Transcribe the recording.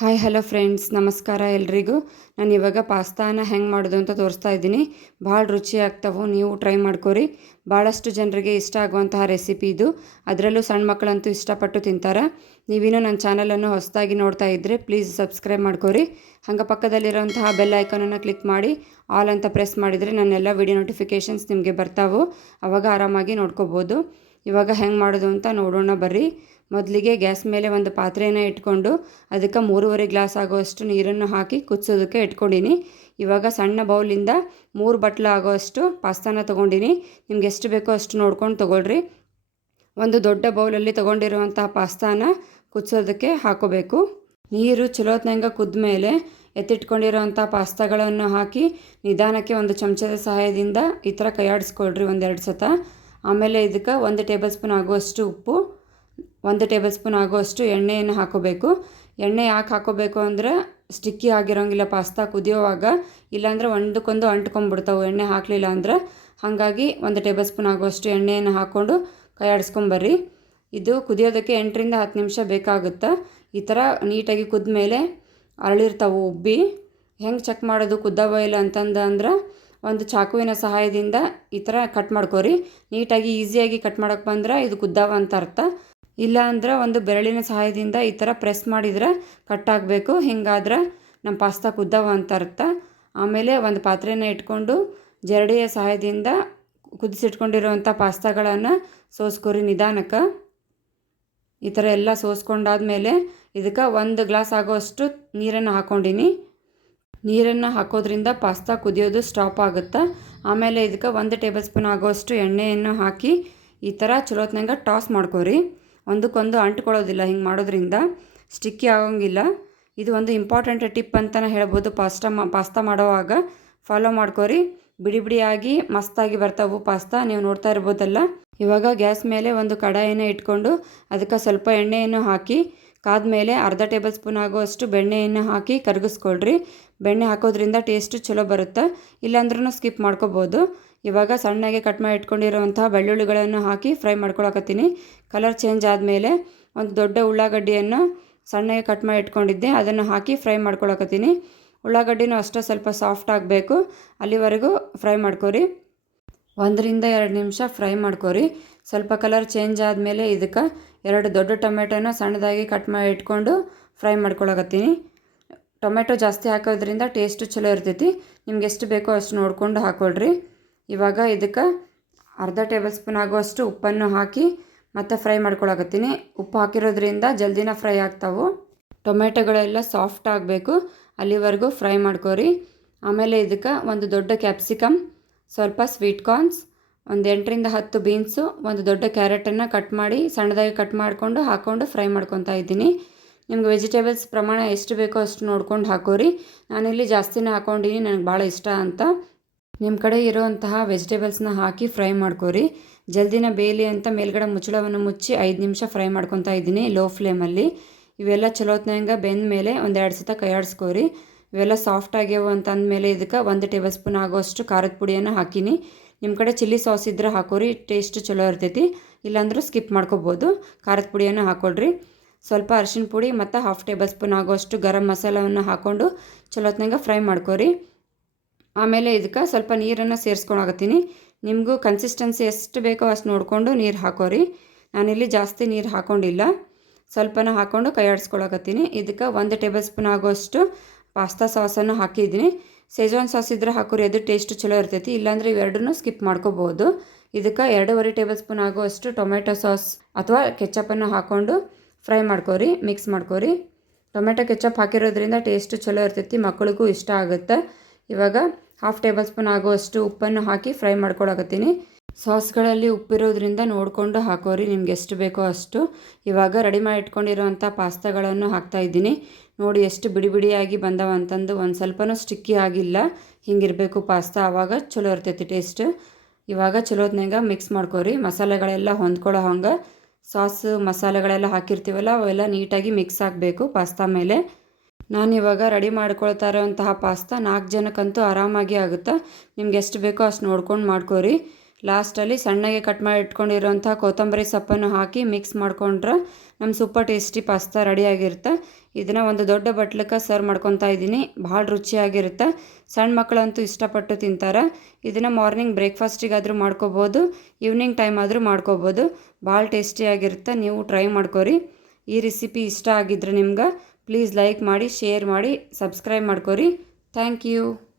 Hi hello friends, ನಮಸ್ಕಾರ ಎಲ್ರಿಗೂ. ನಾನು ಇವಾಗ ಪಾಸ್ತಾನ ಹೆಂಗೆ ಮಾಡೋದು ಅಂತ ತೋರಿಸ್ತಾ ಇದ್ದೀನಿ. ಭಾಳ ರುಚಿ ಆಗ್ತಾವೆ, ನೀವು ಟ್ರೈ ಮಾಡ್ಕೊರಿ. ಭಾಳಷ್ಟು ಜನರಿಗೆ ಇಷ್ಟ ಆಗುವಂತಹ ರೆಸಿಪಿ ಇದು. ಅದರಲ್ಲೂ ಸಣ್ಣ ಮಕ್ಕಳಂತೂ ಇಷ್ಟಪಟ್ಟು ತಿಂತಾರೆ. ನೀವೇನೋ ನನ್ನ ಚಾನಲನ್ನು ಹೊಸದಾಗಿ ನೋಡ್ತಾ ಇದ್ದರೆ ಪ್ಲೀಸ್ ಸಬ್ಸ್ಕ್ರೈಬ್ ಮಾಡ್ಕೊರಿ. ಹಾಗೆ ಪಕ್ಕದಲ್ಲಿರೋಂತಹ ಬೆಲ್ ಐಕಾನನ್ನು ಕ್ಲಿಕ್ ಮಾಡಿ ಆಲ್ ಅಂತ ಪ್ರೆಸ್ ಮಾಡಿದರೆ ನನ್ನೆಲ್ಲ ವಿಡಿಯೋ ನೋಟಿಫಿಕೇಷನ್ಸ್ ನಿಮಗೆ ಬರ್ತಾವೆ. ಆವಾಗ ಆರಾಮಾಗಿ ನೋಡ್ಕೋಬೋದು. ಇವಾಗ ಹೆಂಗೆ ಮಾಡೋದು ಅಂತ ನೋಡೋಣ ಬರ್ರಿ. ಮೊದಲಿಗೆ ಗ್ಯಾಸ್ ಮೇಲೆ ಒಂದು ಪಾತ್ರೆಯನ್ನು ಇಟ್ಕೊಂಡು ಅದಕ್ಕೆ 3.5 ಗ್ಲಾಸ್ ಆಗೋಷ್ಟು ನೀರನ್ನು ಹಾಕಿ ಕುದಿಸೋದಕ್ಕೆ ಇಟ್ಕೊಂಡಿನಿ. ಇವಾಗ ಸಣ್ಣ ಬೌಲಿಂದ 3 ಬಟ್ಲು ಆಗೋಷ್ಟು ಪಾಸ್ತಾನ ತೊಗೊಂಡಿನಿ. ನಿಮ್ಗೆ ಎಷ್ಟು ಬೇಕೋ ಅಷ್ಟು ನೋಡ್ಕೊಂಡು ತೊಗೊಳ್ರಿ. ಒಂದು ದೊಡ್ಡ ಬೌಲಲ್ಲಿ ತೊಗೊಂಡಿರುವಂತಹ ಪಾಸ್ತಾನ ಕುದಿಸೋದಕ್ಕೆ ಹಾಕೋಬೇಕು. ನೀರು ಚಲೋತ್ನಂಗೆ ಕುದ್ದ ಮೇಲೆ ಎತ್ತಿಟ್ಕೊಂಡಿರೋವಂಥ ಪಾಸ್ತಾಗಳನ್ನು ಹಾಕಿ ನಿಧಾನಕ್ಕೆ ಒಂದು ಚಮಚದ ಸಹಾಯದಿಂದ ಈ ಥರ ಕೈಯಾಡಿಸ್ಕೊಳ್ರಿ 1-2 ಸತ. ಆಮೇಲೆ ಇದಕ್ಕೆ 1 ಟೇಬಲ್ ಸ್ಪೂನ್ ಆಗುವಷ್ಟು ಉಪ್ಪು, 1 ಟೇಬಲ್ ಸ್ಪೂನ್ ಆಗುವಷ್ಟು ಎಣ್ಣೆಯನ್ನು ಹಾಕೋಬೇಕು. ಎಣ್ಣೆ ಯಾಕೆ ಹಾಕೋಬೇಕು ಅಂದರೆ ಸ್ಟಿಕ್ಕಿ ಆಗಿರೋಂಗಿಲ್ಲ ಪಾಸ್ತಾ ಕುದಿಯೋವಾಗ, ಇಲ್ಲಾಂದರೆ ಒಂದಕ್ಕೊಂದು ಅಂಟ್ಕೊಂಡ್ಬಿಡ್ತಾವೆ ಎಣ್ಣೆ ಹಾಕಲಿಲ್ಲ ಅಂದ್ರೆ. ಹಾಗಾಗಿ 1 ಟೇಬಲ್ ಸ್ಪೂನ್ ಆಗುವಷ್ಟು ಎಣ್ಣೆಯನ್ನು ಹಾಕ್ಕೊಂಡು ಕೈಯಾಡಿಸ್ಕೊಂಬರ್ರಿ. ಇದು ಕುದಿಯೋದಕ್ಕೆ 8ರಿಂದ 10 ನಿಮಿಷ ಬೇಕಾಗುತ್ತೆ. ಈ ಥರ ನೀಟಾಗಿ ಕುದ್ದ ಮೇಲೆ ಅರಳಿರ್ತಾವೆ ಉಬ್ಬಿ. ಹೆಂಗೆ ಚೆಕ್ ಮಾಡೋದು ಕುದ್ದಾವ ಇಲ್ಲ ಅಂತಂದ್ರೆ ಒಂದು ಚಾಕುವಿನ ಸಹಾಯದಿಂದ ಈ ಥರ ಕಟ್ ಮಾಡ್ಕೊರಿ. ನೀಟಾಗಿ ಈಸಿಯಾಗಿ ಕಟ್ ಮಾಡೋಕ್ಕೆ ಬಂದ್ರೆ ಇದು ಕುದ್ದಾವ ಅಂತ ಅರ್ಥ. ಇಲ್ಲ ಅಂದ್ರೆ ಒಂದು ಬೆರಳಿನ ಸಹಾಯದಿಂದ ಈ ಥರ ಪ್ರೆಸ್ ಮಾಡಿದರೆ ಕಟ್ ಆಗಬೇಕು. ಹಿಂಗಾದ್ರೆ ನಮ್ಮ ಪಾಸ್ತಾ ಕುದ್ದಾವ ಅಂತ ಅರ್ಥ. ಆಮೇಲೆ ಒಂದು ಪಾತ್ರೆನ ಇಟ್ಕೊಂಡು ಜರಡಿಯ ಸಹಾಯದಿಂದ ಕುದಿಸಿಟ್ಕೊಂಡಿರೋವಂಥ ಪಾಸ್ತಾಗಳನ್ನು ಸೋಸ್ಕೊರಿ ನಿಧಾನಕ್ಕೆ. ಈ ಥರ ಎಲ್ಲ ಸೋಸ್ಕೊಂಡಾದ್ಮೇಲೆ ಇದಕ್ಕೆ 1 ಗ್ಲಾಸ್ ಆಗೋಷ್ಟು ನೀರನ್ನು ಹಾಕ್ಕೊಂಡಿನಿ. ನೀರನ್ನು ಹಾಕೋದ್ರಿಂದ ಪಾಸ್ತಾ ಕುದಿಯೋದು ಸ್ಟಾಪ್ ಆಗುತ್ತೆ. ಆಮೇಲೆ ಇದಕ್ಕೆ 1 ಟೇಬಲ್ ಸ್ಪೂನ್ ಆಗೋಷ್ಟು ಎಣ್ಣೆಯನ್ನು ಹಾಕಿ ಈ ಥರ ಚಲೋತ್ನಂಗೆ ಟಾಸ್ ಮಾಡ್ಕೊರಿ. ಒಂದಕ್ಕೊಂದು ಅಂಟ್ಕೊಳ್ಳೋದಿಲ್ಲ. ಹಿಂಗೆ ಮಾಡೋದ್ರಿಂದ ಸ್ಟಿಕ್ಕಿ ಆಗೋಂಗಿಲ್ಲ. ಇದು ಒಂದು ಇಂಪಾರ್ಟೆಂಟ್ ಟಿಪ್ ಅಂತಲೇ ಹೇಳ್ಬೋದು. ಪಾಸ್ತಾ ಮಾಡೋವಾಗ ಫಾಲೋ ಮಾಡ್ಕೊರಿ. ಬಿಡಿ ಬಿಡಿಯಾಗಿ ಮಸ್ತಾಗಿ ಬರ್ತಾವೆ ಪಾಸ್ತಾ. ನೀವು ನೋಡ್ತಾ ಇರ್ಬೋದಲ್ಲ. ಇವಾಗ ಗ್ಯಾಸ್ ಮೇಲೆ ಒಂದು ಕಡಾಯಿನ ಇಟ್ಕೊಂಡು ಅದಕ್ಕೆ ಸ್ವಲ್ಪ ಎಣ್ಣೆಯನ್ನು ಹಾಕಿ ಕಾದ್ಮೇಲೆ 1/2 ಟೇಬಲ್ ಸ್ಪೂನ್ ಆಗುವಷ್ಟು ಬೆಣ್ಣೆಯನ್ನು ಹಾಕಿ ಕರಗಿಸ್ಕೊಳ್ರಿ. ಬೆಣ್ಣೆ ಹಾಕೋದ್ರಿಂದ ಟೇಸ್ಟು ಚಲೋ ಬರುತ್ತೆ. ಇಲ್ಲಾಂದ್ರೂ ಸ್ಕಿಪ್ ಮಾಡ್ಕೋಬೋದು. ಇವಾಗ ಸಣ್ಣಗೆ ಕಟ್ ಮಾಡಿ ಇಟ್ಕೊಂಡಿರೋವಂತಹ ಬೆಳ್ಳುಳ್ಳಿಗಳನ್ನು ಹಾಕಿ ಫ್ರೈ ಮಾಡ್ಕೊಳಕತ್ತೀನಿ. ಕಲರ್ ಚೇಂಜ್ ಆದಮೇಲೆ ಒಂದು ದೊಡ್ಡ ಉಳ್ಳಾಗಡ್ಡಿಯನ್ನು ಸಣ್ಣಗೆ ಕಟ್ ಮಾಡಿ ಇಟ್ಕೊಂಡಿದ್ದೆ, ಅದನ್ನು ಹಾಕಿ ಫ್ರೈ ಮಾಡ್ಕೊಳಕತ್ತೀನಿ. ಉಳ್ಳಾಗಡ್ಡಿನೂ ಅಷ್ಟೇ ಸ್ವಲ್ಪ ಸಾಫ್ಟ್ ಆಗಬೇಕು, ಅಲ್ಲಿವರೆಗೂ ಫ್ರೈ ಮಾಡ್ಕೊರಿ. 1ರಿಂದ 2 ನಿಮಿಷ ಫ್ರೈ ಮಾಡ್ಕೊರಿ. ಸ್ವಲ್ಪ ಕಲರ್ ಚೇಂಜ್ ಆದಮೇಲೆ ಇದಕ್ಕೆ 2 ದೊಡ್ಡ ಟೊಮೆಟೊನ ಸಣ್ಣದಾಗಿ ಕಟ್ ಮಾಡಿ ಇಟ್ಕೊಂಡು ಫ್ರೈ ಮಾಡ್ಕೊಳಕತ್ತೀನಿ. ಟೊಮೆಟೊ ಜಾಸ್ತಿ ಹಾಕೋದ್ರಿಂದ ಟೇಸ್ಟು ಚಲೋ ಇರ್ತೈತಿ. ನಿಮ್ಗೆ ಎಷ್ಟು ಬೇಕೋ ಅಷ್ಟು ನೋಡ್ಕೊಂಡು ಹಾಕ್ಕೊಳ್ರಿ. ಇವಾಗ ಇದಕ್ಕೆ 1/2 ಟೇಬಲ್ ಸ್ಪೂನ್ ಆಗುವಷ್ಟು ಉಪ್ಪನ್ನು ಹಾಕಿ ಮತ್ತೆ ಫ್ರೈ ಮಾಡ್ಕೊಳಕತ್ತೀನಿ. ಉಪ್ಪು ಹಾಕಿರೋದ್ರಿಂದ ಜಲ್ದಿನ ಫ್ರೈ ಆಗ್ತಾವೆ. ಟೊಮೆಟೊಗಳೆಲ್ಲ ಸಾಫ್ಟ್ ಆಗಬೇಕು, ಅಲ್ಲಿವರೆಗೂ ಫ್ರೈ ಮಾಡ್ಕೊರಿ. ಆಮೇಲೆ ಇದಕ್ಕೆ ಒಂದು ದೊಡ್ಡ ಕ್ಯಾಪ್ಸಿಕಮ್, ಸ್ವಲ್ಪ ಸ್ವೀಟ್ ಕಾರ್ನ್ಸ್, ಒಂದು 8ರಿಂದ 10 ಬೀನ್ಸು, ಒಂದು ದೊಡ್ಡ ಕ್ಯಾರೆಟನ್ನು ಕಟ್ ಮಾಡಿ ಸಣ್ಣದಾಗಿ ಕಟ್ ಮಾಡಿಕೊಂಡು ಹಾಕ್ಕೊಂಡು ಫ್ರೈ ಮಾಡ್ಕೊತಾ ಇದ್ದೀನಿ. ನಿಮ್ಗೆ ವೆಜಿಟೇಬಲ್ಸ್ ಪ್ರಮಾಣ ಎಷ್ಟು ಬೇಕೋ ಅಷ್ಟು ನೋಡ್ಕೊಂಡು ಹಾಕೋರಿ. ನಾನಿಲ್ಲಿ ಜಾಸ್ತಿನೇ ಹಾಕ್ಕೊಂಡಿನಿ, ನನಗೆ ಭಾಳ ಇಷ್ಟ ಅಂತ. ನಿಮ್ಮ ಕಡೆ ಇರೋವಂತಹ ವೆಜಿಟೇಬಲ್ಸ್ನ ಹಾಕಿ ಫ್ರೈ ಮಾಡ್ಕೊರಿ. ಜಲ್ದಿನ ಬೇಲಿ ಅಂತ ಮೇಲ್ಗಡೆ ಮುಚ್ಚಳವನ್ನು ಮುಚ್ಚಿ 5 ನಿಮಿಷ ಫ್ರೈ ಮಾಡ್ಕೊತಾ ಇದ್ದೀನಿ ಲೋ ಫ್ಲೇಮಲ್ಲಿ. ಇವೆಲ್ಲ ಚಲೋತ್ನಂಗೆ ಬೆಂದ ಮೇಲೆ 1-2 ಸತ ಕೈಯಾಡಿಸ್ಕೊರಿ. ಇವೆಲ್ಲ ಸಾಫ್ಟ್ ಆಗ್ಯಾವ ಅಂತ ಅಂದಮೇಲೆ ಇದಕ್ಕೆ 1 ಟೇಬಲ್ ಸ್ಪೂನ್ ಆಗೋಷ್ಟು ಖಾರದ ಪುಡಿಯನ್ನು ಹಾಕಿನಿ. ನಿಮ್ಮ ಕಡೆ ಚಿಲ್ಲಿ ಸಾಸ್ ಇದ್ದರೆ ಹಾಕೋರಿ, ಟೇಸ್ಟ್ ಚಲೋ ಇರ್ತೈತಿ. ಇಲ್ಲಾಂದ್ರೂ ಸ್ಕಿಪ್ ಮಾಡ್ಕೋಬೋದು. ಖಾರದ ಪುಡಿಯನ್ನು ಹಾಕ್ಕೊಳ್ರಿ. ಸ್ವಲ್ಪ ಅರಿಶಿನ ಪುಡಿ ಮತ್ತು 1/2 ಟೇಬಲ್ ಸ್ಪೂನ್ ಆಗೋಷ್ಟು ಗರಂ ಮಸಾಲವನ್ನು ಹಾಕ್ಕೊಂಡು ಚಲೋತ್ನಂಗೆ ಫ್ರೈ ಮಾಡ್ಕೊರಿ. ಆಮೇಲೆ ಇದಕ್ಕೆ ಸ್ವಲ್ಪ ನೀರನ್ನು ಸೇರಿಸ್ಕೊಳಕತ್ತೀನಿ. ನಿಮಗೂ ಕನ್ಸಿಸ್ಟೆನ್ಸಿ ಎಷ್ಟು ಬೇಕೋ ಅಷ್ಟು ನೋಡಿಕೊಂಡು ನೀರು ಹಾಕೋರಿ. ನಾನಿಲ್ಲಿ ಜಾಸ್ತಿ ನೀರು ಹಾಕ್ಕೊಂಡಿಲ್ಲ, ಸ್ವಲ್ಪನ ಹಾಕ್ಕೊಂಡು ಕೈಯಾಡಿಸ್ಕೊಳಕತ್ತೀನಿ. ಇದಕ್ಕೆ 1 ಟೇಬಲ್ ಸ್ಪೂನ್ ಆಗೋಷ್ಟು ಪಾಸ್ತಾ ಸಾಸನ್ನು ಹಾಕಿದ್ದೀನಿ. ಸೆಜ್ವಾನ್ ಸಾಸ್ ಇದ್ದರೆ ಹಾಕೋರಿ, ಅದು ಟೇಸ್ಟ್ ಚಲೋ ಇರ್ತೈತಿ. ಇಲ್ಲಾಂದರೆ ಇವೆರಡನ್ನೂ ಸ್ಕಿಪ್ ಮಾಡ್ಕೋಬೋದು. ಇದಕ್ಕೆ 2.5 ಟೇಬಲ್ ಸ್ಪೂನ್ ಆಗುವಷ್ಟು ಟೊಮೆಟೊ ಸಾಸ್ ಅಥವಾ ಕೆಚಪ್ಪನ್ನು ಹಾಕ್ಕೊಂಡು ಫ್ರೈ ಮಾಡ್ಕೊರಿ, ಮಿಕ್ಸ್ ಮಾಡ್ಕೊರಿ. ಟೊಮೆಟೊ ಕೆಚಪ್ ಹಾಕಿರೋದ್ರಿಂದ ಟೇಸ್ಟು ಚಲೋ ಇರ್ತೈತಿ, ಮಕ್ಕಳಿಗೂ ಇಷ್ಟ ಆಗುತ್ತೆ. ಇವಾಗ 1/2 ಟೇಬಲ್ ಸ್ಪೂನ್ ಆಗುವಷ್ಟು ಉಪ್ಪನ್ನು ಹಾಕಿ ಫ್ರೈ ಮಾಡ್ಕೊಳಕತ್ತೀನಿ. ಸಾಸ್ಗಳಲ್ಲಿ ಉಪ್ಪಿರೋದ್ರಿಂದ ನೋಡಿಕೊಂಡು ಹಾಕೋರಿ, ನಿಮ್ಗೆ ಎಷ್ಟು ಬೇಕೋ ಅಷ್ಟು. ಇವಾಗ ರೆಡಿ ಮಾಡಿ ಇಟ್ಕೊಂಡಿರೋವಂಥ ಪಾಸ್ತಾಗಳನ್ನು ಹಾಕ್ತಾಯಿದ್ದೀನಿ. ನೋಡಿ ಎಷ್ಟು ಬಿಡಿ ಬಿಡಿಯಾಗಿ ಬಂದವ ಅಂತಂದು. ಒಂದು ಸ್ವಲ್ಪನೂ ಸ್ಟಿಕ್ಕಿ ಆಗಿಲ್ಲ. ಹಿಂಗಿರಬೇಕು ಪಾಸ್ತಾ, ಆವಾಗ ಚಲೋ ಇರ್ತೈತಿ ಟೇಸ್ಟ್. ಇವಾಗ ಚಲೋತ್ನಾಗ ಮಿಕ್ಸ್ ಮಾಡ್ಕೊರಿ. ಮಸಾಲೆಗಳೆಲ್ಲ ಹೊಂದ್ಕೊಳ್ಳೋ ಹಂಗೆ ಸಾಸು ಮಸಾಲೆಗಳೆಲ್ಲ ಹಾಕಿರ್ತೀವಲ್ಲ ಅವೆಲ್ಲ ನೀಟಾಗಿ ಮಿಕ್ಸ್ ಆಗಬೇಕು ಪಾಸ್ತಾ ಮೇಲೆ. ನಾನಿವಾಗ ರೆಡಿ ಮಾಡ್ಕೊಳ್ತಾ ಇರೋವಂತಹ ಪಾಸ್ತಾ 4 ಜನಕ್ಕಂತೂ ಆರಾಮಾಗಿ ಆಗುತ್ತೆ. ನಿಮ್ಗೆ ಎಷ್ಟು ಬೇಕೋ ಅಷ್ಟು ನೋಡ್ಕೊಂಡು ಮಾಡ್ಕೊರಿ. ಲಾಸ್ಟಲ್ಲಿ ಸಣ್ಣಗೆ ಕಟ್ ಮಾಡಿ ಇಟ್ಕೊಂಡಿರೋಂಥ ಕೊತ್ತಂಬರಿ ಸೊಪ್ಪನ್ನು ಹಾಕಿ ಮಿಕ್ಸ್ ಮಾಡ್ಕೊಂಡ್ರೆ ನಮ್ಮ ಸೂಪರ್ ಟೇಸ್ಟಿ ಪಾಸ್ತಾ ರೆಡಿಯಾಗಿರುತ್ತೆ. ಇದನ್ನು ಒಂದು ದೊಡ್ಡ ಬಟ್ಲಕ್ಕೆ ಸರ್ವ್ ಮಾಡ್ಕೊತಾ ಇದ್ದೀನಿ. ಭಾಳ ರುಚಿಯಾಗಿರುತ್ತೆ. ಸಣ್ಣ ಮಕ್ಕಳಂತೂ ಇಷ್ಟಪಟ್ಟು ತಿಂತಾರೆ. ಇದನ್ನು ಮಾರ್ನಿಂಗ್ ಬ್ರೇಕ್ಫಾಸ್ಟಿಗಾದರೂ ಮಾಡ್ಕೋಬೋದು, ಈವ್ನಿಂಗ್ ಟೈಮ್ ಆದರೂ ಮಾಡ್ಕೋಬೋದು. ಭಾಳ ಟೇಸ್ಟಿಯಾಗಿರುತ್ತೆ. ನೀವು ಟ್ರೈ ಮಾಡ್ಕೊರಿ. ಈ ರೆಸಿಪಿ ಇಷ್ಟ ಆಗಿದ್ರೆ ನಿಮ್ಗೆ ಪ್ಲೀಸ್ ಲೈಕ್ ಮಾಡಿ, ಶೇರ್ ಮಾಡಿ, ಸಬ್ಸ್ಕ್ರೈಬ್ ಮಾಡ್ಕೊರಿ. Thank you.